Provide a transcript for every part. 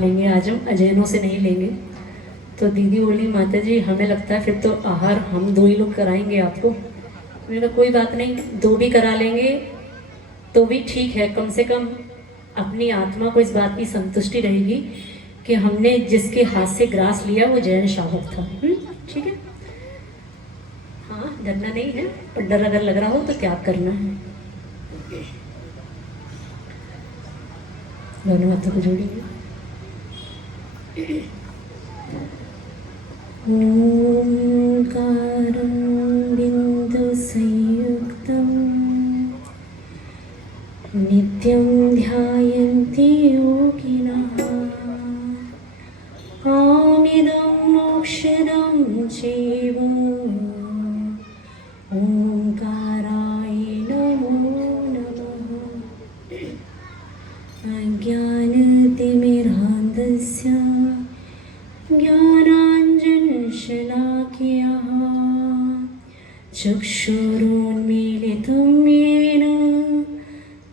लेंगे, आज हम अजैनों से नहीं लेंगे। तो दीदी बोली माता जी हमें लगता है फिर तो आहार हम दो ही लोग कराएंगे आपको। मैंने कहा कोई बात नहीं, दो भी करा लेंगे तो भी ठीक है, कम से कम अपनी आत्मा को इस बात की संतुष्टि रहेगी कि हमने जिसके हाथ से ग्रास लिया वो जैन शावक था। ठीक है, हाँ डरना नहीं है, पर डर अगर लग रहा हो तो त्याग करना है। दोनों हाथों को जोड़िए। ओंकारं बिन्दुसंयुक्तं नित्यं ध्यायन्ति योगिनः कामिदं मोक्षदं चैव ओंकाराय नमो नमः। अज्ञानतिमिरान्धस्य ज्ञानाञ्जनशलाकया चक्षुरुन्मीलितं येन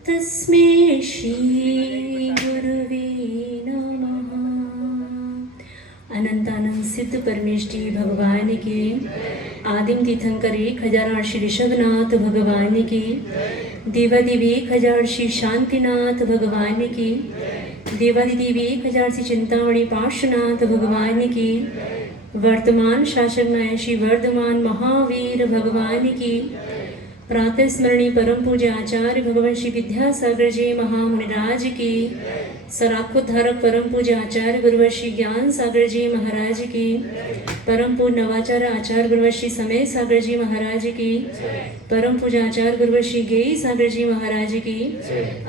तस्मै श्रीगुरवे नमः। अनंतानंद सिद्ध परमेष्टि भगवान की, आदिम तीर्थंकर 1008 श्री ऋषभनाथ भगवान की, देवादिदेवी 1008 श्री शांतिनाथ भगवान की, देवादिदेवी 1008 श्री चिंतामणि पार्श्वनाथ भगवान की, वर्तमान शासक नायक श्री वर्धमान महावीर भगवान की, प्रातः स्मरणी परम पूज्य आचार्य भगवान श्री विद्यासागर जी महामुनिराज की, सराखोद्धारक परम पूज्य आचार्य गुरुवर श्री ज्ञान सागर जी महाराज की, परम पूज्य नवाचार्य आचार्य गुरुवर श्री समय सागर जी महाराज की, परम पूज्य आचार्य गुरुवर श्री गेय सागर जी महाराज की,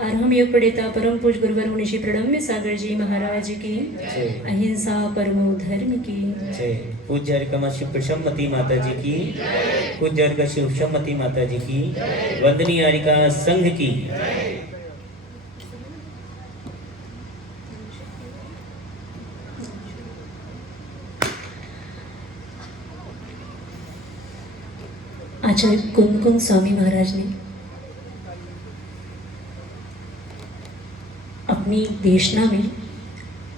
अर्हम योग पढ़ेता परम पूज्य गुरुवर मुनि श्री प्रणम्य सागर जी महाराज की, अहिंसा परमो धर्म की। पूज्य हरिकमा श्री प्रसन्नमती माता जी की, पूज्य हरिका श्री प्रसन्नमती माता जी की, वंदनीय हरिका संघ की। आचार्य कुंदकुंद स्वामी महाराज ने अपनी देशना में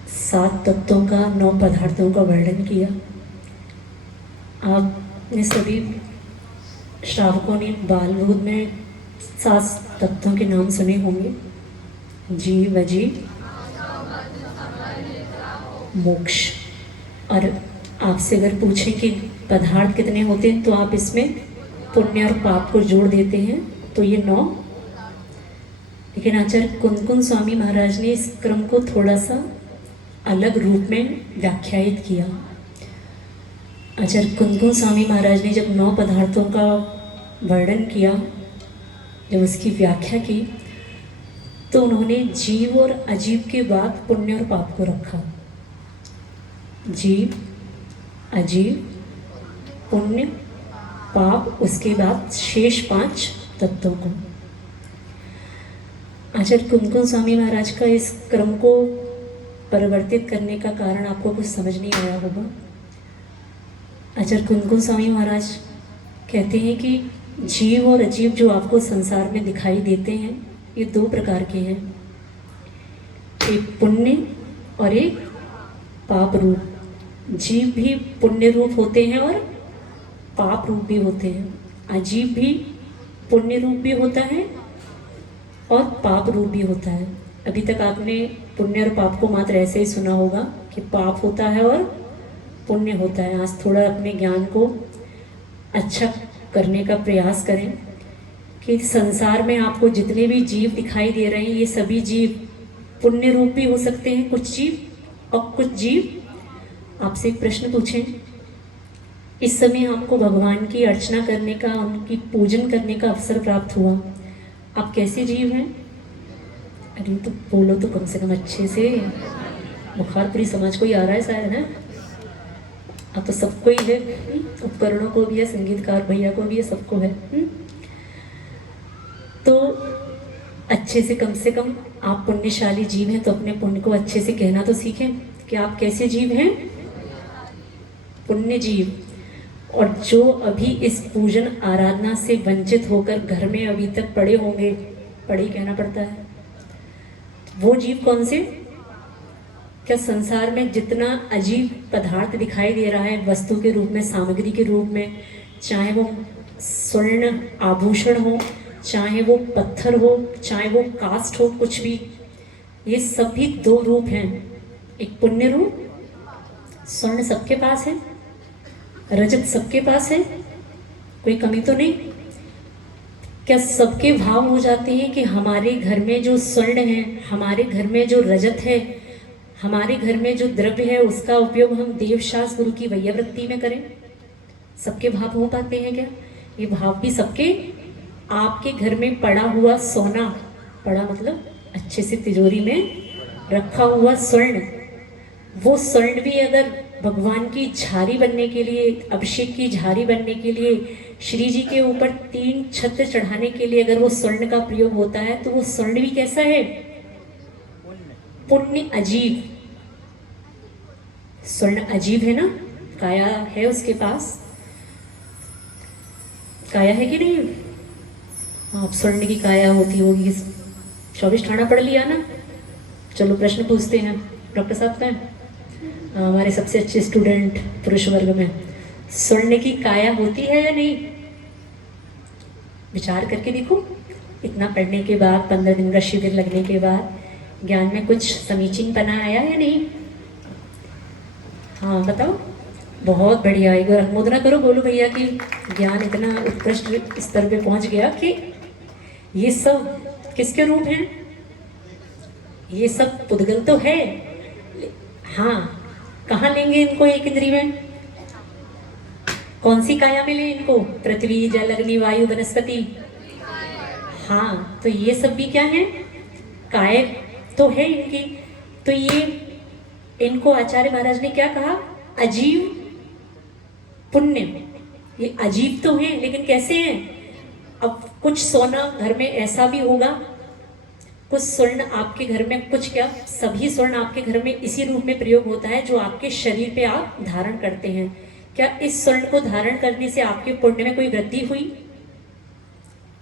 7 तत्वों का 9 पदार्थों का वर्णन किया। आपने सभी श्रावकों ने बालबोध में 7 तत्वों के नाम सुने होंगे, जीव, अजीव, मोक्ष। और आपसे अगर पूछें कि पदार्थ कितने होते हैं तो आप इसमें पुण्य और पाप को जोड़ देते हैं तो ये 9। लेकिन आचार्य कुंदकुंद स्वामी महाराज ने इस क्रम को थोड़ा सा अलग रूप में व्याख्यायित किया। आचार्य कुंदकुंद स्वामी महाराज ने जब 9 पदार्थों का वर्णन किया, जब उसकी व्याख्या की, तो उन्होंने जीव और अजीव के बाद पुण्य और पाप को रखा। जीव, अजीव, पुण्य, पाप, उसके बाद शेष 5 तत्वों को। आचार्य कुंदकुंद स्वामी महाराज का इस क्रम को परिवर्तित करने का कारण आपको कुछ समझ नहीं आया होगा। आचार्य कुंदकुंद स्वामी महाराज कहते हैं कि जीव और अजीव जो आपको संसार में दिखाई देते हैं, ये 2 प्रकार के हैं, एक पुण्य और एक पाप रूप। जीव भी पुण्य रूप होते हैं और पाप रूप भी होते हैं। अजीव भी पुण्य रूप भी होता है और पाप रूप भी होता है। अभी तक आपने पुण्य और पाप को मात्र ऐसे ही सुना होगा कि पाप होता है और पुण्य होता है। आज थोड़ा अपने ज्ञान को अच्छा करने का प्रयास करें कि संसार में आपको जितने भी जीव दिखाई दे रहे हैं, ये सभी जीव पुण्य रूप भी हो सकते हैं, कुछ जीव, और कुछ जीव। आपसे एक प्रश्न पूछें, इस समय आपको भगवान की अर्चना करने का, उनकी पूजन करने का अवसर प्राप्त हुआ, आप कैसे जीव हैं? अरे तो बोलो तो कम से कम अच्छे से। बुखार पूरी समाज को ही आ रहा है शायद, है? अब तो सबको ही है, उपकरणों को भी है, संगीतकार भैया को भी है, सबको है। तो अच्छे से कम आप पुण्यशाली जीव हैं तो अपने पुण्य को अच्छे से कहना तो सीखें कि आप कैसे जीव हैं, पुण्य जीव। और जो अभी इस पूजन आराधना से वंचित होकर घर में अभी तक पड़े होंगे, पड़े कहना पड़ता है, वो जीव कौन से? क्या संसार में जितना अजीब पदार्थ दिखाई दे रहा है वस्तु के रूप में, सामग्री के रूप में, चाहे वो स्वर्ण आभूषण हो, चाहे वो पत्थर हो, चाहे वो कास्ट हो, कुछ भी, ये सब भी दो रूप हैं। एक पुण्य रूप, स्वर्ण सबके पास है, रजत सबके पास है, कोई कमी तो नहीं। क्या सबके भाव हो जाते हैं कि हमारे घर में जो स्वर्ण है, हमारे घर में जो रजत है, हमारे घर में जो द्रव्य है, उसका उपयोग हम देवशास गुरु की वैयावृत्ति में करें? सबके भाव हो पाते हैं क्या? ये भाव भी सबके, आपके घर में पड़ा हुआ सोना, पड़ा मतलब अच्छे से तिजोरी में रखा हुआ स्वर्ण, वो स्वर्ण भी अगर भगवान की झारी बनने के लिए, अभिषेक की झारी बनने के लिए, श्री जी के ऊपर 3 छत्र चढ़ाने के लिए अगर वो स्वर्ण का प्रयोग होता है, तो वो स्वर्ण भी कैसा है? पुण्य अजीब। स्वर्ण अजीब है ना, काया है उसके पास, काया है कि नहीं? आप स्वर्ण की काया होती होगी, 24 ठाणा पढ़ लिया ना? चलो प्रश्न पूछते हैं, डॉक्टर साहब का है हमारे सबसे अच्छे स्टूडेंट पुरुष वर्ग में, स्वर्ण की काया होती है या नहीं? विचार करके देखो, इतना पढ़ने के बाद, 15 दिन का शिविर लगने के बाद ज्ञान में कुछ समीचीनपना आया या नहीं? हाँ बताओ। बहुत बढ़िया, एक बार अनुमोदना करो, बोलो भैया कि ज्ञान इतना उत्कृष्ट स्तर पे पहुंच गया कि ये सब किसके रूप हैं? ये सब पुद्गल तो है, हाँ कहाँ लेंगे इनको? एक इंद्रिय में कौन सी काया में ले इनको? पृथ्वी, जल, अग्नि, वायु, वनस्पति। हाँ, तो ये सब भी क्या है? काय तो है इनकी। तो ये इनको आचार्य महाराज ने क्या कहा? अजीव पुण्य। ये अजीब तो है, लेकिन कैसे हैं? अब कुछ सोना घर में ऐसा भी होगा, कुछ स्वर्ण आपके घर में, कुछ क्या सभी स्वर्ण आपके घर में इसी रूप में प्रयोग होता है जो आपके शरीर पे आप धारण करते हैं। क्या इस स्वर्ण को धारण करने से आपके पुण्य में कोई वृद्धि हुई?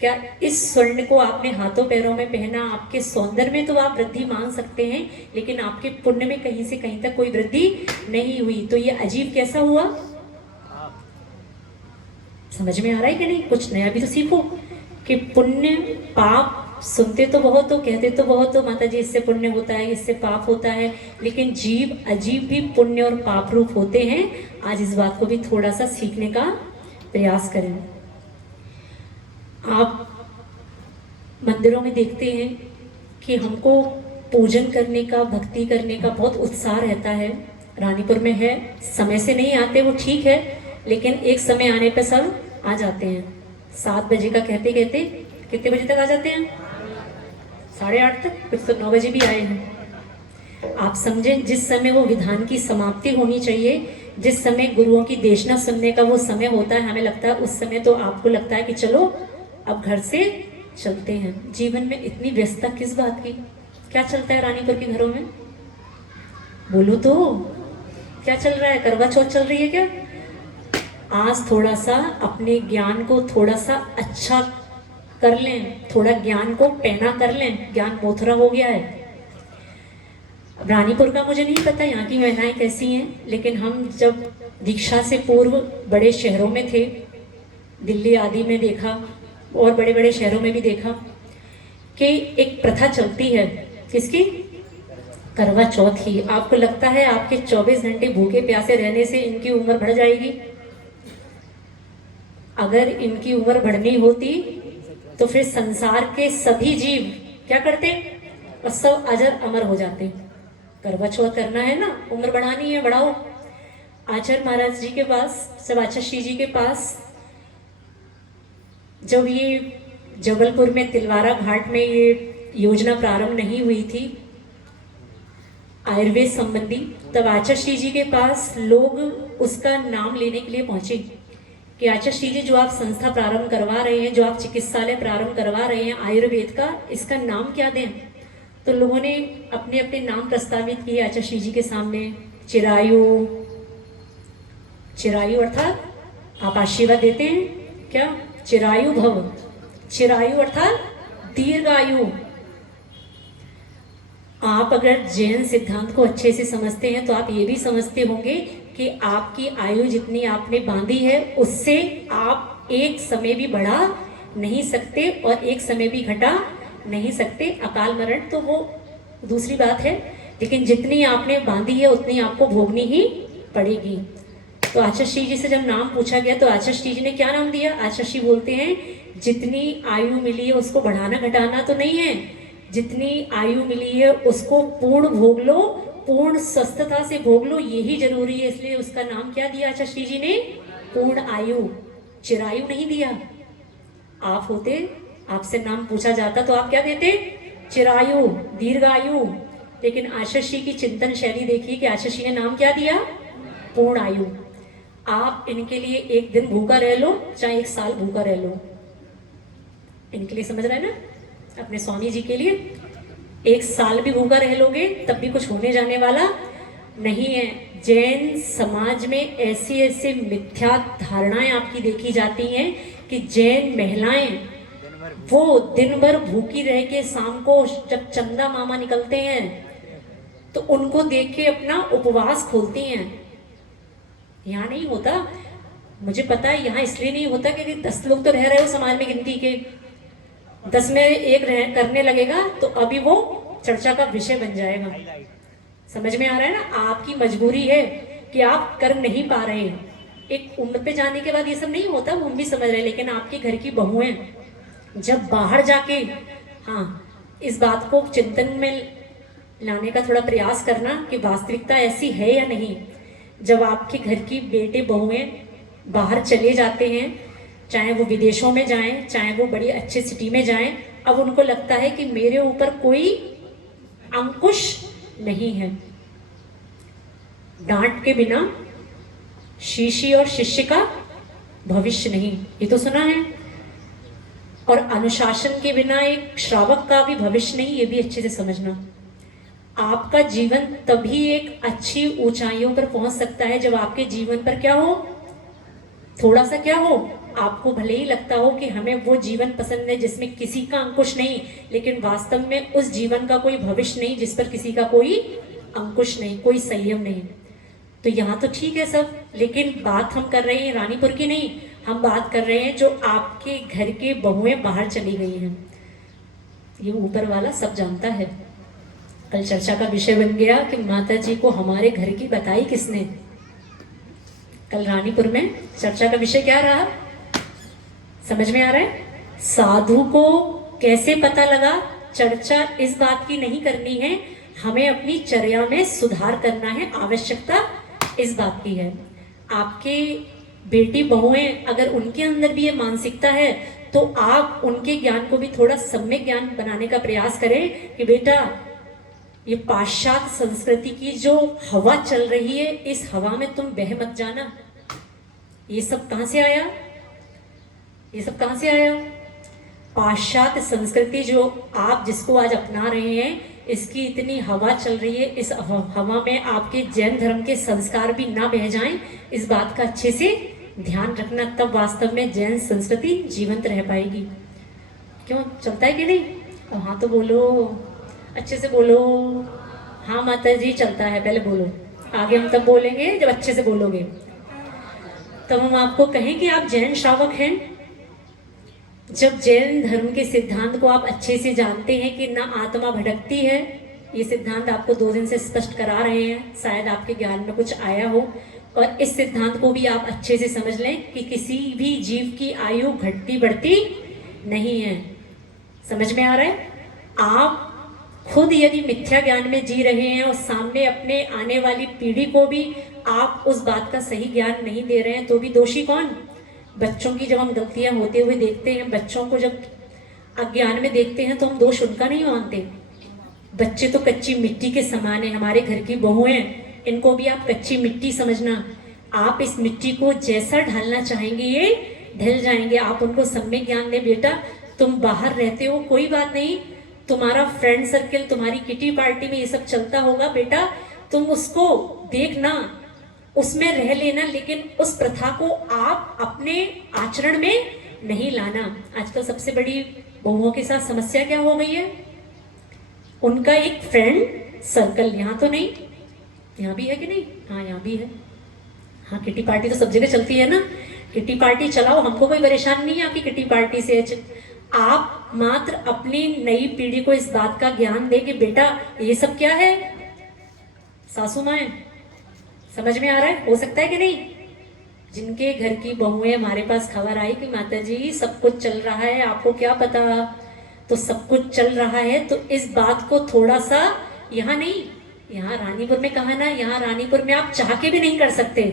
क्या इस स्वर्ण को आपने हाथों पैरों में पहना, आपके सौंदर्य में तो आप वृद्धि मान सकते हैं, लेकिन आपके पुण्य में कहीं से कहीं तक कोई वृद्धि नहीं हुई। तो ये अजीब कैसा हुआ? समझ में आ रहा है कि नहीं? कुछ नया भी तो सीखो कि पुण्य पाप सुनते तो बहुत हो, कहते तो बहुत हो, माता जी इससे पुण्य होता है, इससे पाप होता है, लेकिन जीव अजीब भी पुण्य और पाप रूप होते हैं। आज इस बात को भी थोड़ा सा सीखने का प्रयास करें। आप मंदिरों में देखते हैं कि हमको पूजन करने का, भक्ति करने का बहुत उत्साह रहता है। रानीपुर में है, समय से नहीं आते वो ठीक है, लेकिन एक समय आने पर सब आ जाते हैं। 7 बजे का कहते कहते कितने बजे तक आ जाते हैं? 8:30 तक, कुछ तो 9 बजे भी आए हैं। आप समझें, जिस समय वो विधान की समाप्ति होनी चाहिए, जिस समय गुरुओं की देशना सुनने का वो समय होता है, हमें लगता है उस समय तो आपको लगता है कि चलो अब घर से चलते हैं। जीवन में इतनी व्यस्तता किस बात की? क्या चलता है रानीपुर के घरों में? बोलो तो, क्या चल रहा है? करवा चौथ चल रही है क्या? आज थोड़ा सा अपने ज्ञान को थोड़ा सा अच्छा कर लें, थोड़ा ज्ञान को पैना कर लें। ज्ञान मोथरा हो गया है। रानीपुर का मुझे नहीं पता यहाँ की महिलाएं कैसी हैं, लेकिन हम जब दीक्षा से पूर्व बड़े शहरों में थे, दिल्ली आदि में देखा और बड़े बड़े शहरों में भी देखा कि एक प्रथा चलती है। किसकी? करवा चौथ की। आपको लगता है आपके 24 घंटे भूखे प्यासे रहने से इनकी उम्र बढ़ जाएगी? अगर इनकी उम्र बढ़नी होती तो फिर संसार के सभी जीव क्या करते? और सब अजर अमर हो जाते। करवा चौथ करना है ना, उम्र बढ़ानी है, बढ़ाओ। आचार्य महाराज जी के पास, सब आचार्य श्री जी के पास जब ये जबलपुर में तिलवारा घाट में ये योजना प्रारंभ नहीं हुई थी आयुर्वेद संबंधी, तब आचार्य श्री जी के पास लोग उसका नाम लेने के लिए पहुंचे कि आचार्य श्री जी, जो आप संस्था प्रारंभ करवा रहे हैं, जो आप चिकित्सालय प्रारंभ करवा रहे हैं आयुर्वेद का, इसका नाम क्या दें? तो लोगों ने अपने अपने नाम प्रस्तावित किए आचार्य श्री जी के सामने। चिरायु, चिरायु अर्थात आप आशीर्वाद देते हैं क्या? चिरायु भव। चिरायु अर्थात दीर्घायु। आप अगर जैन सिद्धांत को अच्छे से समझते हैं तो आप ये भी समझते होंगे कि आपकी आयु जितनी आपने बांधी है उससे आप एक समय भी बढ़ा नहीं सकते और एक समय भी घटा नहीं सकते। अकाल मरण तो वो दूसरी बात है, लेकिन जितनी आपने बांधी है उतनी आपको भोगनी ही पड़ेगी। तो आचार्य श्री जी से जब नाम पूछा गया तो आचार्य श्री जी ने क्या नाम दिया? आचार्य श्री बोलते हैं जितनी आयु मिली है उसको बढ़ाना घटाना तो नहीं है, जितनी आयु मिली है उसको पूर्ण भोग लो, पूर्ण स्वस्थता से भोग लो, यही जरूरी है। इसलिए उसका नाम क्या दिया आचार्य श्री जी ने? पूर्ण आयु, चिरायु नहीं दिया। आप होते, आपसे नाम पूछा जाता तो आप क्या देते? चिरायु, दीर्घायु। लेकिन आचार्य श्री की चिंतन शैली देखिए कि आचार्य श्री ने नाम क्या दिया? पूर्ण आयु। आप इनके लिए एक दिन भूखा रह लो चाहे एक साल भूखा रह लो, इनके लिए समझ रहे हैं ना, अपने स्वामी जी के लिए एक साल भी भूखा रह लोगे तब भी कुछ होने जाने वाला नहीं है। जैन समाज में ऐसी ऐसी मिथ्या धारणाएं आपकी देखी जाती हैं कि जैन महिलाएं वो दिन भर भूखी रह के शाम को जब चंदा मामा निकलते हैं तो उनको देख के अपना उपवास खोलती हैं। यहाँ नहीं होता, मुझे पता है यहाँ इसलिए नहीं होता कि 10 लोग तो रह रहे हो समाज में गिनती के, 10 में एक करने लगेगा तो अभी वो चर्चा का विषय बन जाएगा। समझ में आ रहा है ना? आपकी मजबूरी है कि आप कर नहीं पा रहे हैं। एक उम्र पे जाने के बाद ये सब नहीं होता, वो हम भी समझ रहे हैं, लेकिन आपके घर की बहुएं जब बाहर जाके, हाँ, इस बात को चिंतन में लाने का थोड़ा प्रयास करना कि वास्तविकता ऐसी है या नहीं। जब आपके घर की बेटे बहुएं बाहर चले जाते हैं, चाहे वो विदेशों में जाएं, चाहे वो बड़ी अच्छी सिटी में जाएं, अब उनको लगता है कि मेरे ऊपर कोई अंकुश नहीं है। डांट के बिना शिष्य और शिष्य का भविष्य नहीं, ये तो सुना है। और अनुशासन के बिना एक श्रावक का भी भविष्य नहीं, ये भी अच्छे से समझना। आपका जीवन तभी एक अच्छी ऊंचाइयों पर पहुंच सकता है जब आपके जीवन पर क्या हो, थोड़ा सा क्या हो, आपको भले ही लगता हो कि हमें वो जीवन पसंद है जिसमें किसी का अंकुश नहीं, लेकिन वास्तव में उस जीवन का कोई भविष्य नहीं जिस पर किसी का कोई अंकुश नहीं, कोई संयम नहीं। तो यहाँ तो ठीक है सब, लेकिन बात हम कर रहे हैं रानीपुर की नहीं, हम बात कर रहे हैं जो आपके घर के बहुएं बाहर चली गई हैं। ये ऊपर वाला सब जानता है। कल चर्चा का विषय बन गया कि माता जी को हमारे घर की बताई किसने। कल रानीपुर में चर्चा का विषय क्या रहा, समझ में आ रहा है? साधु को कैसे पता लगा? चर्चा इस बात की नहीं करनी है, हमें अपनी चर्या में सुधार करना है, आवश्यकता इस बात की है। आपके बेटी बहुएं अगर उनके अंदर भी ये मानसिकता है तो आप उनके ज्ञान को भी थोड़ा सम्यक ज्ञान बनाने का प्रयास करें कि बेटा ये पाश्चात्य संस्कृति की जो हवा चल रही है, इस हवा में तुम बह मत जाना। ये सब कहां से आया? ये सब कहां से आया? पाश्चात्य संस्कृति जो आप जिसको आज अपना रहे हैं, इसकी इतनी हवा चल रही है, इस हवा में आपके जैन धर्म के संस्कार भी ना बह जाएं, इस बात का अच्छे से ध्यान रखना, तब वास्तव में जैन संस्कृति जीवंत रह पाएगी। क्यों, चलता है कि नहीं? और हाँ तो बोलो, अच्छे से बोलो। हाँ माता जी चलता है, पहले बोलो, आगे हम तब बोलेंगे जब अच्छे से बोलोगे। तब हम आपको कहें कि आप जैन श्रावक हैं। जब जैन धर्म के सिद्धांत को आप अच्छे से जानते हैं कि ना आत्मा भटकती है, ये सिद्धांत आपको 2 दिन से स्पष्ट करा रहे हैं, शायद आपके ज्ञान में कुछ आया हो, और इस सिद्धांत को भी आप अच्छे से समझ लें कि किसी भी जीव की आयु घटती बढ़ती नहीं है। समझ में आ रहा है? आप खुद यदि मिथ्या ज्ञान में जी रहे हैं और सामने अपने आने वाली पीढ़ी को भी आप उस बात का सही ज्ञान नहीं दे रहे हैं, तो भी दोषी कौन? बच्चों की जब हम गलतियां होते हुए देखते हैं, बच्चों को जब अज्ञान में देखते हैं तो हम दोष उनका नहीं मानते। बच्चे तो कच्ची मिट्टी के समान है, हमारे घर की बहुएं, इनको भी आप कच्ची मिट्टी समझना। आप इस मिट्टी को जैसा ढालना चाहेंगे ये ढल जाएंगे। आप उनको सम्यक ज्ञान दें, बेटा तुम बाहर रहते हो कोई बात नहीं, तुम्हारा फ्रेंड सर्किल, तुम्हारी किटी पार्टी में ये सब चलता होगा, बेटा तुम उसको देखना, उसमें रह लेना, लेकिन उस प्रथा को आप अपने आचरण में नहीं लाना। आजकल सबसे बड़ी बहुओं के साथ समस्या क्या हो गई है? उनका एक फ्रेंड सर्कल, यहाँ तो नहीं, यहाँ भी है कि नहीं? हाँ यहाँ भी है। हाँ किटी पार्टी तो सब जगह चलती है ना, किटी पार्टी चलाओ, हमको कोई परेशान नहीं है आपकी किटी पार्टी से। आप मात्र अपनी नई पीढ़ी को इस बात का ज्ञान दे कि बेटा ये सब क्या है। सासू माँ समझ में आ रहा है? हो सकता है कि नहीं? जिनके घर की बहुएं हमारे पास खबर आई कि माता जी सब कुछ चल रहा है, आपको क्या पता, तो सब कुछ चल रहा है तो इस बात को थोड़ा सा, यहाँ नहीं, यहाँ रानीपुर में कहा ना, यहाँ रानीपुर में आप चाह के भी नहीं कर सकते,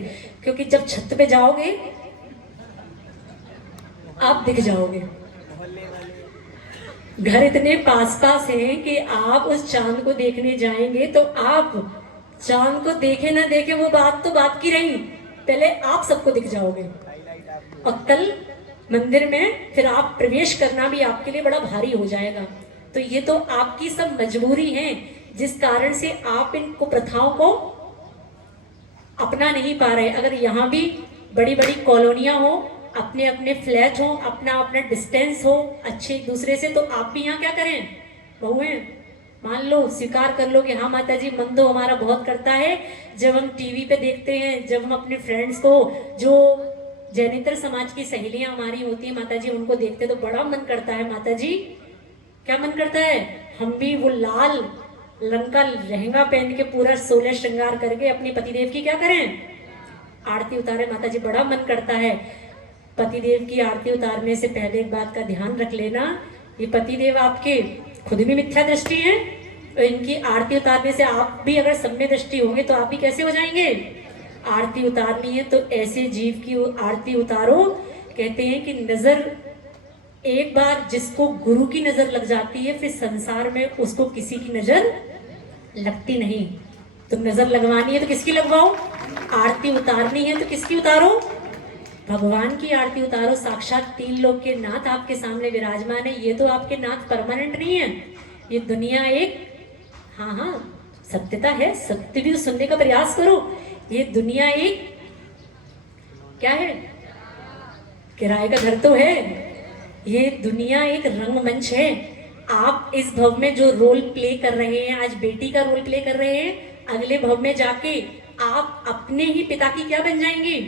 क्योंकि जब छत पे जाओगे आप दिख जाओगे। घर इतने पास पास हैं कि आप उस चांद को देखने जाएंगे तो आप चांद को देखे ना देखे वो बात तो बात की रही, पहले आप सबको दिख जाओगे। और कल मंदिर में फिर आप प्रवेश करना भी आपके लिए बड़ा भारी हो जाएगा। तो ये तो आपकी सब मजबूरी है जिस कारण से आप इनको प्रथाओं को अपना नहीं पा रहे। अगर यहाँ भी बड़ी बड़ी कॉलोनियां हो, अपने अपने फ्लैट हो, अपना अपना डिस्टेंस हो अच्छे एक दूसरे से, तो आप भी यहाँ क्या करें? बहुएं मान लो, स्वीकार कर लो कि हाँ माता जी मन तो हमारा बहुत करता है। जब हम टीवी पे देखते हैं, जब हम अपने फ्रेंड्स को, जो जैनेतर समाज की सहेलियां हमारी होती है माता जी, उनको देखते तो बड़ा मन करता है माता जी। क्या मन करता है? हम भी वो लाल रंग का लहंगा पहन के पूरा 16 श्रृंगार करके अपने पतिदेव की क्या करें? आरती उतारे माता जी, बड़ा मन करता है। पतिदेव की आरती उतारने से पहले एक बात का ध्यान रख लेना, ये पतिदेव आपके खुद भी मिथ्या दृष्टि है, तो इनकी आरती उतारने से आप भी अगर सम्य दृष्टि होंगे तो आप भी कैसे हो जाएंगे? आरती उतारनी है तो ऐसे जीव की आरती उतारो। कहते हैं कि नजर एक बार जिसको गुरु की नजर लग जाती है, फिर संसार में उसको किसी की नजर लगती नहीं। तो नजर लगवानी है तो किसकी लगवाओ? आरती उतारनी है तो किसकी उतारो? भगवान की आरती उतारो। साक्षात 3 लोक के नाथ आपके सामने विराजमान है। ये तो आपके नाथ परमानेंट नहीं है, ये दुनिया एक, हाँ सत्यता है, सत्य भी सुनने का प्रयास करो। ये दुनिया एक क्या है? किराए का घर तो है। ये दुनिया एक रंगमंच है। आप इस भव में जो रोल प्ले कर रहे हैं, आज बेटी का रोल प्ले कर रहे हैं, अगले भव में जाके आप अपने ही पिता की क्या बन जाएंगे?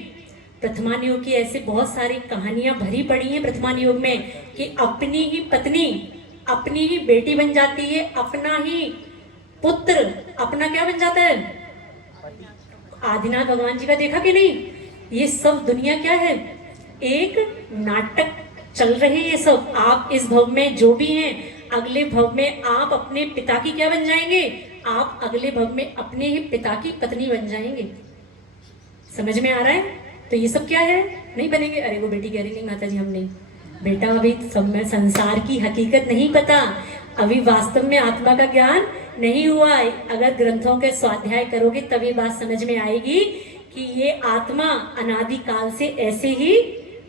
प्रथमान योग की ऐसे बहुत सारी कहानियां भरी पड़ी हैं प्रथमान योग में कि अपनी ही पत्नी अपनी ही बेटी बन जाती है, अपना ही पुत्र अपना क्या बन जाता है? आदिनाथ भगवान जी का देखा कि नहीं? ये सब दुनिया क्या है? एक नाटक चल रहे हैं ये सब। आप इस भव में जो भी हैं, अगले भव में आप अपने पिता की क्या बन जाएंगे? आप अगले भव में अपने ही पिता की पत्नी बन जाएंगे। समझ में आ रहा है? तो ये सब क्या है? नहीं बनेंगे। अरे वो बेटी कह रही नहीं माता जी हम नहीं, बेटा अभी सब में संसार की हकीकत नहीं पता, अभी वास्तव में आत्मा का ज्ञान नहीं हुआ। अगर ग्रंथों के स्वाध्याय करोगे तभी बात समझ में आएगी कि ये आत्मा अनादिकाल से ऐसे ही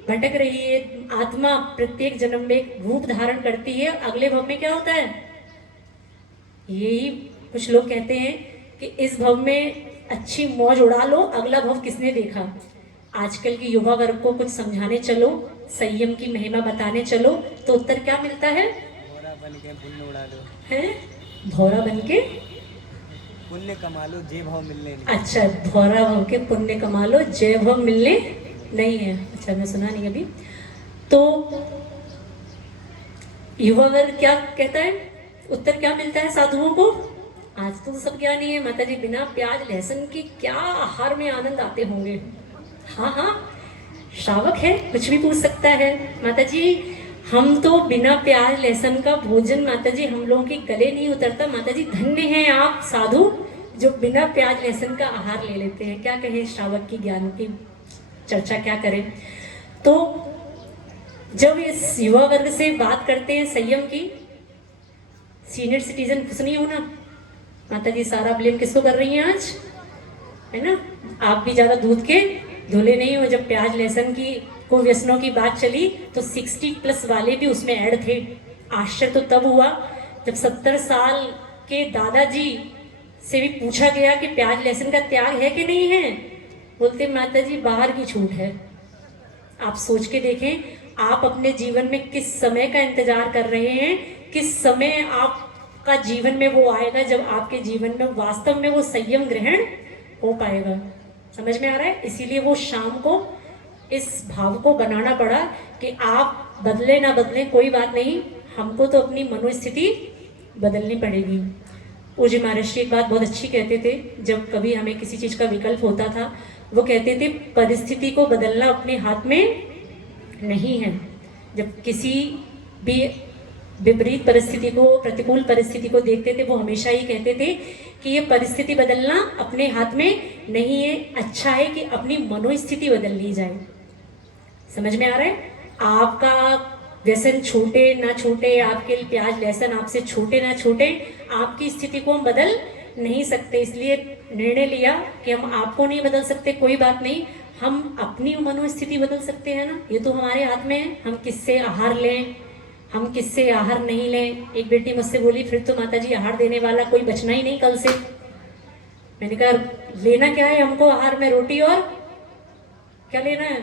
भटक रही है। आत्मा प्रत्येक जन्म में रूप धारण करती है। अगले भव में क्या होता है? यही कुछ लोग कहते हैं कि इस भव में अच्छी मौज उड़ा लो, अगला भव किसने देखा। आजकल की युवा वर्ग को कुछ समझाने चलो, संयम की महिमा बताने चलो, तो उत्तर क्या मिलता है? भौरा बन के पुण्य उड़ा लो। हैं? भौरा बन के पुण्य कमा लो, जय भाव मिलने नहीं। अच्छा, भौरा बन के पुण्य कमा लो, जय भाव मिलने नहीं है। अच्छा मैं सुना नहीं अभी। तो युवा वर्ग क्या कहता है? उत्तर क्या मिलता है साधुओं को? आज तो सब ज्ञानी है माता जी, बिना प्याज लहसुन की क्या आहार में आनंद आते होंगे। हाँ श्रावक है, कुछ भी पूछ सकता है। माता जी हम तो बिना प्याज लहसुन का भोजन माता जी हम लोगों के गले नहीं उतरता। माता जी धन्य हैं आप साधु जो बिना प्याज लहसुन का आहार ले लेते हैं। क्या कहें, श्रावक की ज्ञान की चर्चा क्या करें। तो जब इस युवा वर्ग से बात करते हैं संयम की, सीनियर सिटीजन खुश नहीं होना। माता जी सारा ब्लेम किसको कर रही हैं आज? है ना, आप भी ज्यादा दूध के धुले नहीं हो। जब प्याज लहसुन की को व्यसनों की बात चली तो 60+ वाले भी उसमें ऐड थे। आश्चर्य तो तब हुआ जब 70 साल के दादाजी से भी पूछा गया कि प्याज लहसुन का त्याग है कि नहीं है। बोलते माता जी बाहर की छूट है। आप सोच के देखें, आप अपने जीवन में किस समय का इंतजार कर रहे हैं, किस समय आप आपका जीवन में वो आएगा जब आपके जीवन में वास्तव में वो संयम ग्रहण हो पाएगा। समझ में आ रहा है? इसीलिए वो शाम को इस भाव को बनाना पड़ा कि आप बदले ना बदले कोई बात नहीं, हमको तो अपनी मनोस्थिति बदलनी पड़ेगी। पूज्य महाराज जी एक बात बहुत अच्छी कहते थे, जब कभी हमें किसी चीज का विकल्प होता था, वो कहते थे परिस्थिति को बदलना अपने हाथ में नहीं है। जब किसी भी विपरीत परिस्थिति को, प्रतिकूल परिस्थिति को देखते थे, वो हमेशा ही कहते थे कि ये परिस्थिति बदलना अपने हाथ में नहीं है, अच्छा है कि अपनी मनोस्थिति बदल ली जाए। समझ में आ रहा है? आपका व्यसन छूटे ना छूटे, आपके प्याज लहसुन आपसे छूटे ना छूटे, आपकी स्थिति को हम बदल नहीं सकते। इसलिए निर्णय लिया कि हम आपको नहीं बदल सकते, कोई बात नहीं, हम अपनी मनोस्थिति बदल सकते हैं ना, ये तो हमारे हाथ में है। हम किससे आहार लें, हम किससे आहार नहीं लें। एक बेटी मुझसे बोली, फिर तो माता जी आहार देने वाला कोई बचना ही नहीं कल से। मैंने कहा लेना क्या है हमको आहार में? रोटी और क्या लेना है?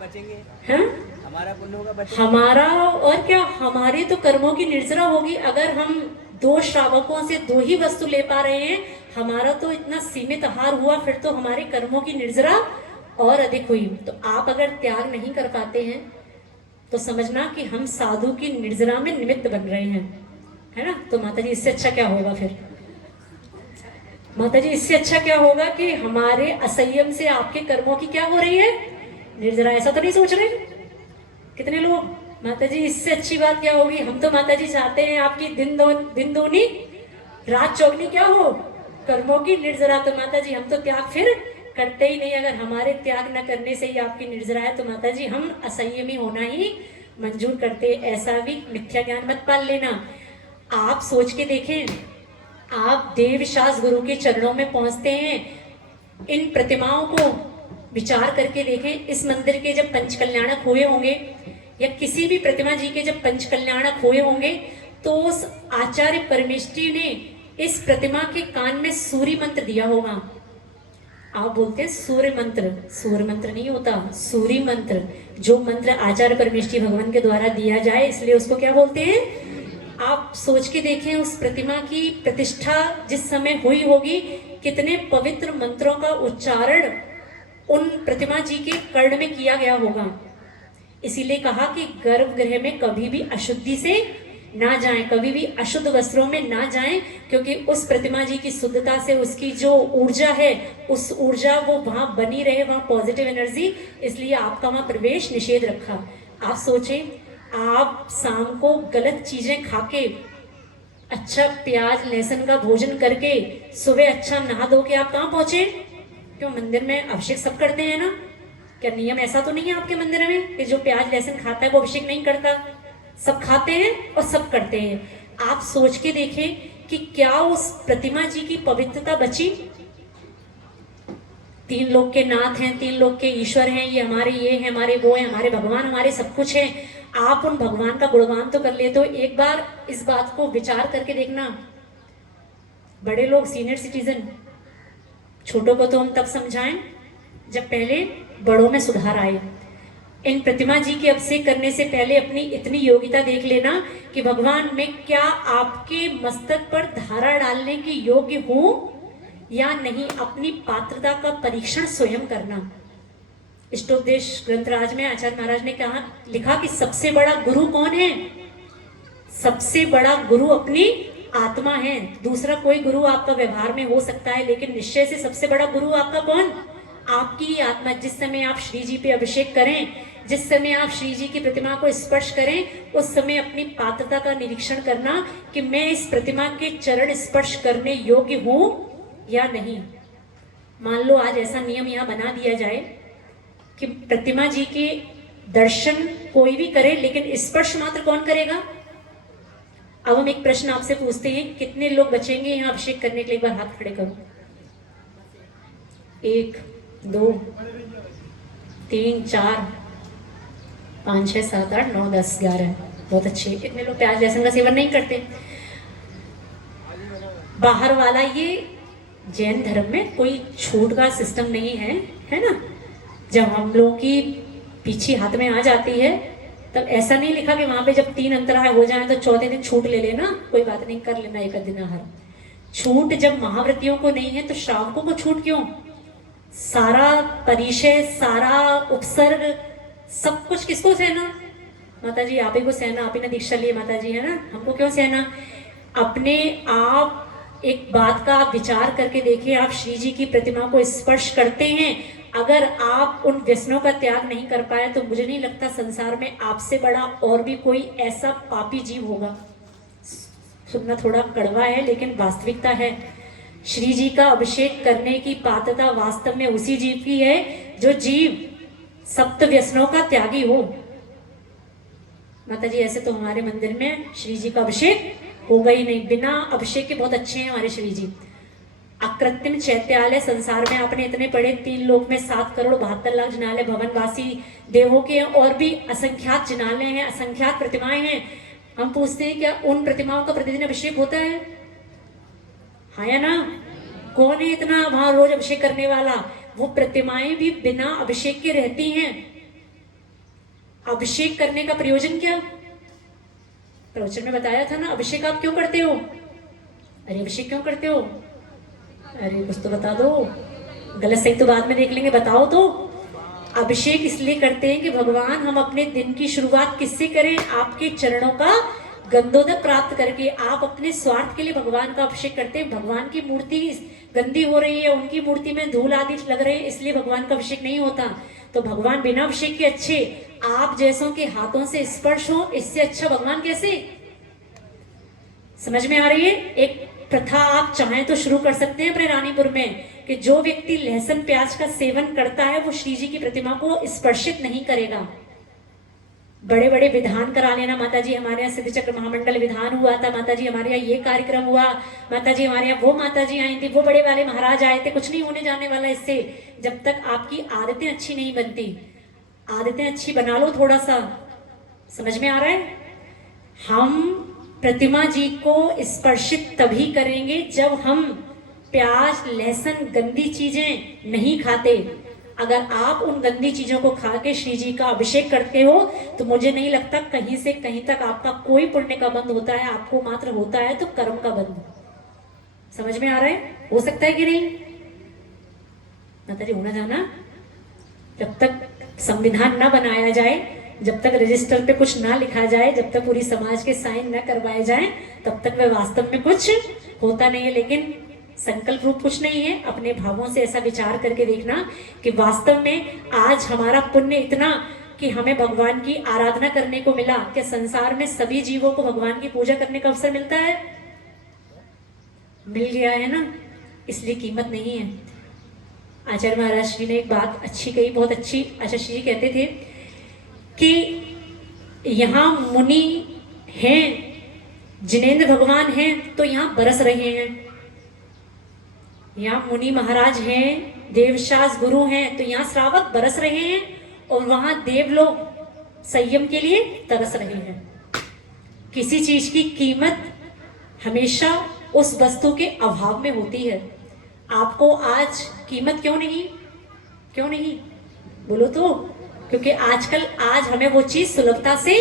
बचेंगे, हाँ? हमारा पुण्य होगा, बचेंगे। हमारा और क्या, हमारे तो कर्मों की निर्जरा होगी। अगर हम 2 श्रावकों से 2 ही वस्तु ले पा रहे हैं, हमारा तो इतना सीमित आहार हुआ, फिर तो हमारे कर्मों की निर्जरा और अधिक हुई। तो आप अगर त्याग नहीं कर पाते हैं तो समझना कि हम साधु की निर्जरा में निमित्त बन रहे हैं, है ना? तो माता जी इससे अच्छा क्या होगा फिर? माता जी इससे अच्छा क्या होगा कि हमारे असंयम से आपके कर्मों की क्या हो रही है? निर्जरा। ऐसा तो नहीं सोच रहे कितने लोग? माता जी इससे अच्छी बात क्या होगी? हम तो माता जी चाहते हैं आपकी दिन दूनी रात चौगनी क्या हो, कर्मों की निर्जरा। तो माता जी हम तो त्याग फिर करते ही नहीं। अगर हमारे त्याग न करने से ही आपकी निर्जरा है तो माता जी हम असंयमी होना ही मंजूर करते। ऐसा भी मिथ्या ज्ञान मत पाल लेना। आप सोच के देखें, आप देवशास गुरु के चरणों में पहुंचते हैं, इन प्रतिमाओं को विचार करके देखें। इस मंदिर के जब पंचकल्याणक हुए होंगे या किसी भी प्रतिमा जी के जब पंचकल्याणक हुए होंगे, तो उस आचार्य परमेष्ठी ने इस प्रतिमा के कान में सूर्य मंत्र दिया होगा। आप बोलते हैं सूर्य मंत्र, सूर्य मंत्र नहीं होता, सूर्य मंत्र। जो मंत्र आचार्य परमेष्ठी भगवान के द्वारा दिया जाए, इसलिए उसको क्या बोलते हैं? आप सोच के देखें, उस प्रतिमा की प्रतिष्ठा जिस समय हुई होगी, कितने पवित्र मंत्रों का उच्चारण उन प्रतिमा जी के कर्ण में किया गया होगा। इसीलिए कहा कि गर्भगृह में कभी भी अशुद्धि से ना जाएं, कभी भी अशुद्ध वस्त्रों में ना जाएं, क्योंकि उस प्रतिमा जी की शुद्धता से उसकी जो ऊर्जा है, उस ऊर्जा वो वहां बनी रहे, वहां पॉजिटिव एनर्जी, इसलिए आपका वहां प्रवेश निषेध रखा। आप सोचें, आप शाम को गलत चीजें खाके, अच्छा प्याज लहसुन का भोजन करके, सुबह अच्छा नहा धो के आप कहाँ पहुंचे? क्यों मंदिर में अभिषेक सब करते हैं ना? क्या नियम ऐसा तो नहीं है आपके मंदिर में कि जो प्याज लहसुन खाता है वो अभिषेक नहीं करता? सब खाते हैं और सब करते हैं। आप सोच के देखें कि क्या उस प्रतिमा जी की पवित्रता बची? 3 लोक के नाथ हैं, 3 लोक के ईश्वर हैं, ये हमारे ये हैं, हमारे वो हैं, हमारे भगवान, हमारे सब कुछ हैं। आप उन भगवान का गुणगान तो कर लेते हो। एक बार इस बात को विचार करके देखना। बड़े लोग, सीनियर सिटीजन, छोटों को तो हम तब समझाएं जब पहले बड़ों में सुधार आए। इन प्रतिमा जी के अभिषेक करने से पहले अपनी इतनी योग्यता देख लेना कि भगवान मैं क्या आपके मस्तक पर धारा डालने की योग्य हूं या नहीं। अपनी पात्रता का परीक्षण स्वयं करना। इष्टोपदेश ग्रंथराज में आचार्य महाराज ने कहा, लिखा कि सबसे बड़ा गुरु कौन है? सबसे बड़ा गुरु अपनी आत्मा है। दूसरा कोई गुरु आपका व्यवहार में हो सकता है, लेकिन निश्चय से सबसे बड़ा गुरु आपका कौन? आपकी ही आत्मा। जिस समय आप श्री जी पे अभिषेक करें, जिस समय आप श्री जी की प्रतिमा को स्पर्श करें, उस समय अपनी पात्रता का निरीक्षण करना कि मैं इस प्रतिमा के चरण स्पर्श करने योग्य हूं या नहीं। मान लो आज ऐसा नियम यहाँ बना दिया जाए कि प्रतिमा जी के दर्शन कोई भी करे, लेकिन स्पर्श मात्र कौन करेगा? अब हम एक प्रश्न आपसे पूछते हैं, कितने लोग बचेंगे यहाँ अभिषेक करने के लिए? एक बार हाथ खड़े करो। 1 2 3 4 5 6 7 8 9 10 11। बहुत अच्छे। इतने लोग प्याज लहसुन का सेवन नहीं करते। बाहर वाला, ये जैन धर्म में कोई छूट का सिस्टम नहीं है, है ना? जब हम लोग की पीछे हाथ में आ जाती है तब ऐसा नहीं लिखा कि वहां पे जब 3 अंतराय हो जाए तो चौथे दिन छूट ले लेना, कोई बात नहीं, कर लेना एक दिन आहार। छूट जब महाव्रतियों को नहीं है तो श्रावकों को छूट क्यों? सारा परिचय, सारा उपसर्ग, सब कुछ किसको सहना? माता जी आप ही को सहना, आप ही ने दीक्षा ली माता जी, है ना, हमको क्यों सहना? अपने आप एक बात का आप विचार करके देखिए, आप श्री जी की प्रतिमा को स्पर्श करते हैं, अगर आप उन व्यसनों का त्याग नहीं कर पाए तो मुझे नहीं लगता संसार में आपसे बड़ा और भी कोई ऐसा पापी जीव होगा। सुनना थोड़ा कड़वा है लेकिन वास्तविकता है। श्री जी का अभिषेक करने की पात्रता वास्तव में उसी जीव की है जो जीव सप्त व्यसनों का त्यागी हो। माता जी ऐसे तो हमारे मंदिर में श्री जी का अभिषेक होगा ही नहीं, बिना अभिषेक के बहुत अच्छे हैं हमारे श्री जी। अकृत्रिम चैत्यालय संसार में आपने इतने पढ़े, 3 लोक में 7,72,00,000 जिनालय भवनवासी देवों के, और भी असंख्यात जिनालय हैं, असंख्यात प्रतिमाएं हैं। हम पूछते हैं क्या उन प्रतिमाओं का प्रतिदिन अभिषेक होता है? हाँ या ना? कौन है इतना वहां रोज अभिषेक करने वाला? वो प्रतिमाएं भी बिना अभिषेक के रहती हैं। अभिषेक करने का प्रयोजन क्या? प्रवचन में बताया था ना, अभिषेक आप क्यों करते हो? अरे अभिषेक क्यों करते हो? अरे कुछ तो बता दो, गलत सही तो बाद में देख लेंगे, बताओ तो। अभिषेक इसलिए करते हैं कि भगवान हम अपने दिन की शुरुआत किससे करें? आपके चरणों का गंधोदक प्राप्त करके। आप अपने स्वार्थ के लिए भगवान का अभिषेक करते हैं, भगवान की मूर्ति गंदी हो रही है, उनकी मूर्ति में धूल आदि लग रहे हैं, इसलिए भगवान का अभिषेक नहीं होता। तो भगवान बिना अभिषेक के अच्छे, आप जैसों के हाथों से स्पर्श हो, इससे अच्छा भगवान कैसे? समझ में आ रही है? एक प्रथा आप चाहें तो शुरू कर सकते हैं अपने रानीपुर में कि जो व्यक्ति लहसुन प्याज का सेवन करता है वो श्री जी की प्रतिमा को स्पर्शित नहीं करेगा। बड़े बड़े विधान करा लेना। माता जी हमारे यहाँ सिद्ध चक्र महामंडल विधान हुआ था, माता जी हमारे यहाँ ये कार्यक्रम हुआ, माता जी हमारे यहाँ वो माता जी आई थी, वो बड़े वाले महाराज आए थे, कुछ नहीं होने जाने वाला इससे। जब तक आपकी आदतें अच्छी नहीं बनती, आदतें अच्छी बना लो थोड़ा सा। समझ में आ रहा है? हम प्रतिमा जी को स्पर्शित तभी करेंगे जब हम प्याज लहसुन गंदी चीजें नहीं खाते। अगर आप उन गंदी चीजों को खा के श्री जी का अभिषेक करते हो तो मुझे नहीं लगता कहीं से कहीं तक आपका कोई पुण्य का बंद होता है, आपको मात्र होता है तो कर्म का बंद। समझ में आ रहा है? हो सकता है कि नहीं? माता जी होना जाना, जब तक संविधान ना बनाया जाए, जब तक रजिस्टर पे कुछ ना लिखा जाए, जब तक पूरी समाज के साइन न करवाए जाए, तब तक वह वास्तव में कुछ होता नहीं है। लेकिन संकल्प रूप कुछ नहीं है। अपने भावों से ऐसा विचार करके देखना कि वास्तव में आज हमारा पुण्य इतना कि हमें भगवान की आराधना करने को मिला। क्या संसार में सभी जीवों को भगवान की पूजा करने का अवसर मिलता है? मिल गया है ना, इसलिए कीमत नहीं है। आचार्य महाराज जी ने एक बात अच्छी कही, बहुत अच्छी। आचार्य जी कहते थे कि यहाँ मुनि हैं, जिनेंद्र भगवान हैं तो यहाँ बरस रहे हैं। यहाँ मुनि महाराज हैं, देवशास गुरु हैं तो यहाँ श्रावक बरस रहे हैं, और वहां देव लोग संयम के लिए तरस रहे हैं। किसी चीज की कीमत हमेशा उस वस्तु के अभाव में होती है। आपको आज कीमत क्यों नहीं? क्यों नहीं बोलो तो? क्योंकि आजकल आज हमें वो चीज सुलभता से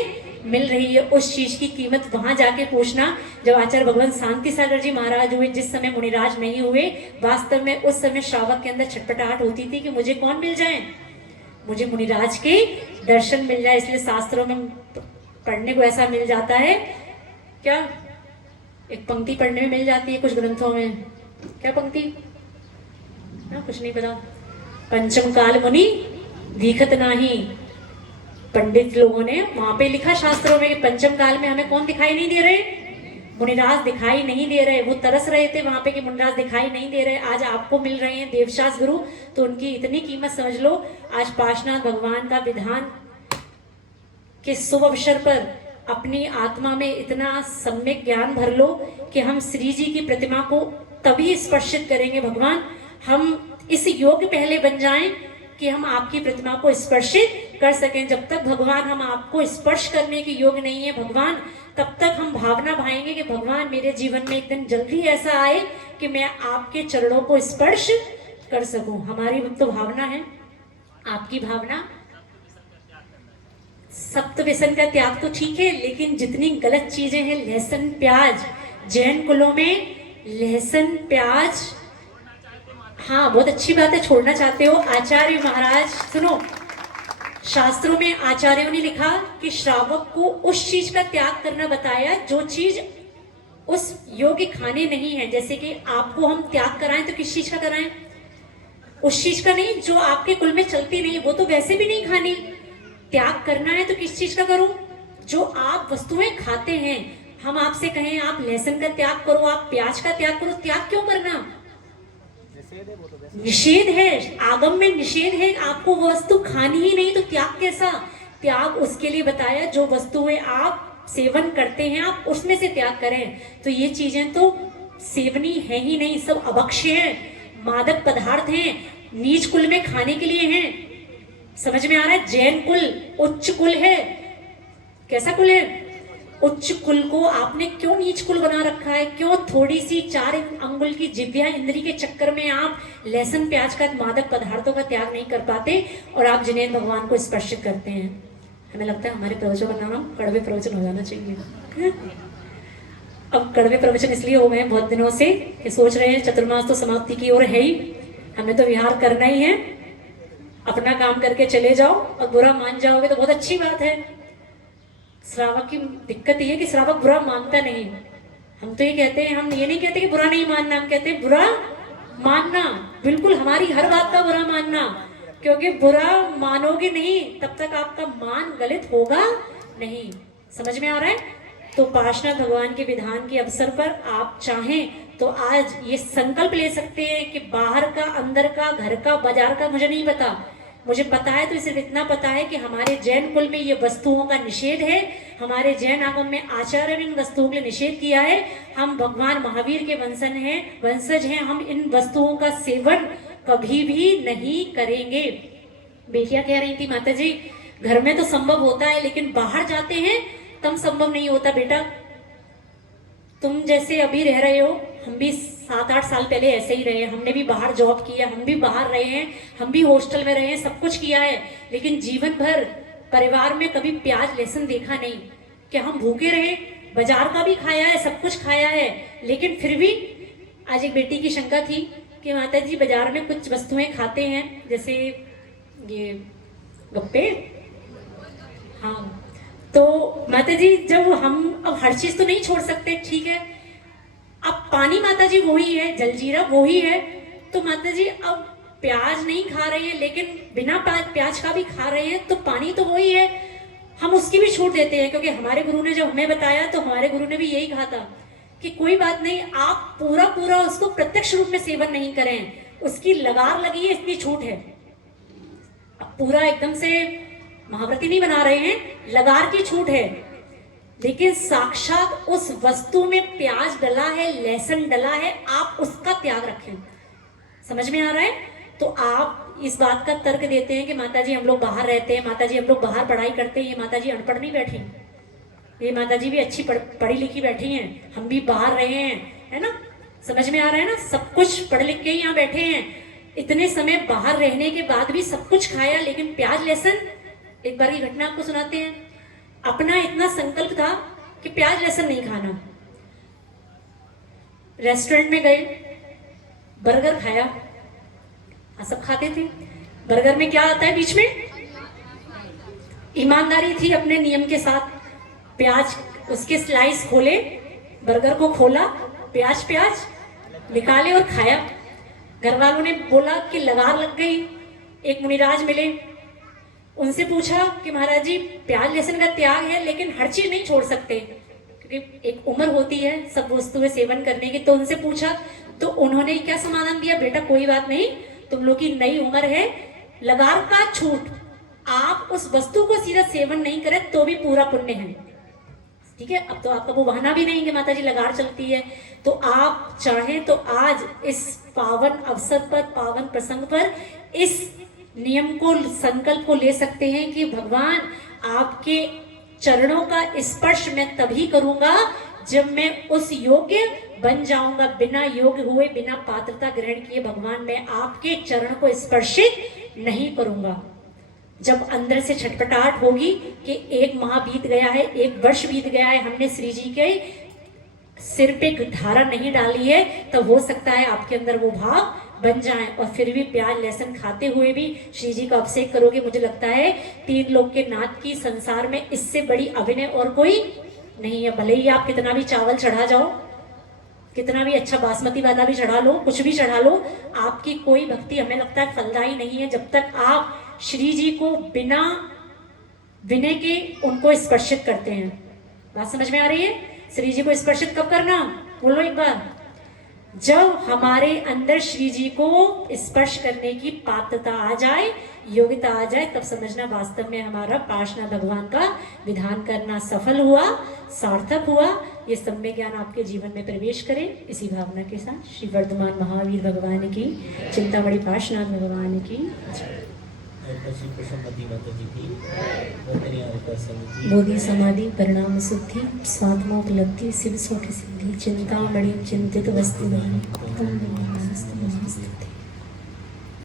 मिल रही है। उस चीज की कीमत वहां जाके पूछना। जब आचार्य भगवान शांति सागर जी महाराज हुए, जिस समय मुनिराज नहीं हुए, वास्तव में उस समय श्रावक के अंदर छटपटाहट होती थी कि मुझे कौन मिल जाए, मुझे मुनिराज के दर्शन मिल जाए। इसलिए शास्त्रों में पढ़ने को ऐसा मिल जाता है, क्या एक पंक्ति पढ़ने में मिल जाती है कुछ ग्रंथों में। क्या पंक्ति? ना कुछ नहीं पता। पंचम काल मुनि दिखत नाही। पंडित लोगों ने वहां पे लिखा शास्त्रों में कि पंचम काल में हमें कौन दिखाई नहीं दे रहे? मुनिराज दिखाई नहीं दे रहे। वो तरस रहे थे वहां पे कि मुनिराज दिखाई नहीं दे रहे। आज आपको मिल रहे हैं देवशास गुरु, तो उनकी इतनी कीमत समझ लो। आज पार्श्वनाथ भगवान का विधान के शुभ अवसर पर अपनी आत्मा में इतना सम्यक ज्ञान भर लो कि हम श्री जी की प्रतिमा को तभी स्पर्शित करेंगे। भगवान हम इस योग्य पहले बन जाएं कि हम आपकी प्रतिमा को स्पर्शित कर सकें। जब तक भगवान हम आपको स्पर्श करने के योग्य नहीं है भगवान, तब तक हम भावना भाएंगे कि भगवान मेरे जीवन में एक दिन जल्दी ऐसा आए कि मैं आपके चरणों को स्पर्श कर सकूं। हमारी तो भावना है, आपकी भावना सप्त व्यसन का त्याग तो ठीक है, लेकिन जितनी गलत चीजें हैं, लहसुन प्याज, जैन कुलों में लहसुन प्याज, हाँ बहुत अच्छी बात है, छोड़ना चाहते हो। आचार्य महाराज सुनो, शास्त्रों में आचार्यों ने लिखा कि श्रावक को उस चीज का त्याग करना बताया जो चीज उस योग्य खाने नहीं है। जैसे कि आपको हम त्याग कराएं तो किस चीज का कराएं? उस चीज का नहीं जो आपके कुल में चलती नहीं, वो तो वैसे भी नहीं खानी। त्याग करना है तो किस चीज का करो? जो आप वस्तुएं खाते हैं। हम आपसे कहें आप लहसुन का त्याग करो, आप प्याज का त्याग करो, त्याग क्यों करना? निषेध है, आगम में निषेध है, आपको वो वस्तु खानी ही नहीं, तो त्याग कैसा? त्याग उसके लिए बताया जो वस्तुएं आप सेवन करते हैं आप उसमें से त्याग करें। तो ये चीजें तो सेवनी है ही नहीं, सब अभक्ष्य है, मादक पदार्थ हैं, नीच कुल में खाने के लिए हैं। समझ में आ रहा है? जैन कुल उच्च कुल है। कैसा कुल है? उच्च कुल को आपने क्यों नीच कुल बना रखा है? क्यों थोड़ी सी 4 अंगुल की जिव्या इंद्री के चक्कर में आप लहसुन प्याज का मादक पदार्थों का त्याग नहीं कर पाते और आप जिनेंद्र भगवान को स्पर्शित करते हैं? हमें लगता है हमारे प्रवचन का नाम कड़वे प्रवचन हो जाना चाहिए। अब कड़वे प्रवचन इसलिए हो गए बहुत दिनों से कि सोच रहे हैं चतुर्मास तो समाप्ति की ओर है ही, हमें तो विहार करना ही है, अपना काम करके चले जाओ और बुरा मान जाओगे तो बहुत अच्छी बात है। श्रावक की दिक्कत ये है कि श्रावक बुरा मानता नहीं। हम तो ये कहते हैं, हम ये नहीं कहते कि बुरा नहीं मानना, हम कहते हैं बुरा मानना, बिल्कुल हमारी हर बात का बुरा मानना, क्योंकि बुरा मानोगे नहीं तब तक आपका मान गलित होगा नहीं। समझ में आ रहा है? तो पार्श्वनाथ भगवान के विधान के अवसर पर आप चाहें तो आज ये संकल्प ले सकते हैं कि बाहर का, अंदर का, घर का, बाजार का मुझे नहीं पता, मुझे पता है तो सिर्फ इतना पता है कि हमारे जैन कुल में ये वस्तुओं का निषेध है, हमारे जैन आगम में आचार्य ने इन वस्तुओं के लिए निषेध किया है। हम भगवान महावीर के वंशज हैं, हम इन वस्तुओं का सेवन कभी भी नहीं करेंगे। बेटियां कह रही थी माता जी घर में तो संभव होता है लेकिन बाहर जाते हैं तब संभव नहीं होता। बेटा तुम जैसे अभी रह रहे हो, हम भी 7-8 साल पहले ऐसे ही रहे, हमने भी बाहर जॉब किया, हम भी बाहर रहे हैं, हम भी हॉस्टल में रहे हैं, सब कुछ किया है, लेकिन जीवन भर परिवार में कभी प्याज लहसुन देखा नहीं। क्या हम भूखे रहे? बाजार का भी खाया है, सब कुछ खाया है, लेकिन फिर भी आज एक बेटी की शंका थी कि माता जी बाजार में कुछ वस्तुएं खाते हैं जैसे ये गप्पे, हाँ, तो माता जी जब हम अब हर चीज तो नहीं छोड़ सकते, ठीक है, अब पानी माता जी वही है, जलजीरा वही है, तो माता जी अब प्याज नहीं खा रहे हैं लेकिन बिना प्याज का भी खा रहे हैं, तो पानी तो वही है, हम उसकी भी छूट देते हैं। क्योंकि हमारे गुरु ने जब हमें बताया तो हमारे गुरु ने भी यही कहा था कि कोई बात नहीं, आप पूरा उसको प्रत्यक्ष रूप में सेवन नहीं करें, उसकी लगार लगी है इतनी छूट है। अब पूरा एकदम से महाव्रती नहीं बना रहे हैं, लगार की छूट है, लेकिन साक्षात उस वस्तु में प्याज डला है, लहसुन डला है, आप उसका त्याग रखें। समझ में आ रहा है? तो आप इस बात का तर्क देते हैं कि माता जी हम लोग बाहर रहते हैं, माता जी हम लोग बाहर पढ़ाई करते हैं, ये माता जी अनपढ़ नहीं बैठी, ये माता जी भी अच्छी पढ़ी लिखी बैठी हैं, हम भी बाहर रहे हैं, है ना? समझ में आ रहा है ना? सब कुछ पढ़ लिख के ही यहाँ बैठे हैं, इतने समय बाहर रहने के बाद भी सब कुछ खाया, लेकिन प्याज लहसुन, एक बार की घटना आपको सुनाते हैं। अपना इतना संकल्प था कि प्याज लहसुन नहीं खाना, रेस्टोरेंट में गए, बर्गर खाया, सब खाते थे, बर्गर में क्या आता है बीच में? ईमानदारी थी अपने नियम के साथ, प्याज उसके स्लाइस खोले, बर्गर को खोला, प्याज निकाले और खाया। घर वालों ने बोला कि लगार लग गई, एक मुनिराज मिले, उनसे पूछा कि महाराज जी प्याज लहसुन का त्याग है लेकिन हर चीज नहीं छोड़ सकते, क्योंकि एक उम्र होती है सब वस्तुएं सेवन करने की, तो उनसे पूछा तो उन्होंने क्या समाधान दिया? बेटा कोई बात नहीं, तुम लोग की नई उम्र है, लगार का छूट, आप उस वस्तु को सीधा सेवन नहीं करें तो भी पूरा पुण्य है, ठीक है? अब तो आपका वो बहाना भी नहीं कि माता जी लगार चलती है, तो आप चाहें तो आज इस पावन अवसर पर, पावन प्रसंग पर इस नियम को, संकल्प को ले सकते हैं कि भगवान आपके चरणों का स्पर्श मैं तभी करूंगा जब मैं उस योग्य बन जाऊंगा। बिना योग्य हुए, बिना पात्रता ग्रहण किए भगवान मैं आपके चरण को स्पर्शित नहीं करूंगा। जब अंदर से छटपटाहट होगी कि 1 माह बीत गया है, 1 वर्ष बीत गया है, हमने श्री जी के सिर पे धारा नहीं डाली है, तो हो सकता है आपके अंदर वो भाव बन जाए और फिर भी प्याज लहसुन खाते हुए भी श्री जी का अभिषेक करोगे। मुझे लगता है 3 लोग के नाथ की संसार में इससे बड़ी अभिनय और कोई नहीं है। भले ही आप कितना भी चावल चढ़ा जाओ, कितना भी अच्छा बासमती वाला भी चढ़ा लो, कुछ भी चढ़ा लो, आपकी कोई भक्ति हमें लगता है फलदायी नहीं है जब तक आप श्री जी को बिना विनय के उनको स्पर्शित करते हैं। बात समझ में आ रही है? श्री जी को स्पर्शित कब करना, बोलो एक बार। जब हमारे अंदर श्री जी को स्पर्श करने की पात्रता आ जाए, योग्यता आ जाए, तब समझना वास्तव में हमारा पार्षनाथ भगवान का विधान करना सफल हुआ, सार्थक हुआ। ये सम्य ज्ञान आपके जीवन में प्रवेश करे। इसी भावना के साथ श्री वर्धमान महावीर भगवान की, चिंतामणि पार्षनाथ भगवान की, श्री प्रसन्नमती माता जी की, वंदनीय आर्का संघ की, बोधि समाधि परिणाम सिद्धि, स्वात्मोपलब्धि शिव सुख सिद्धि, चिंतामणि चिंतित वस्तु।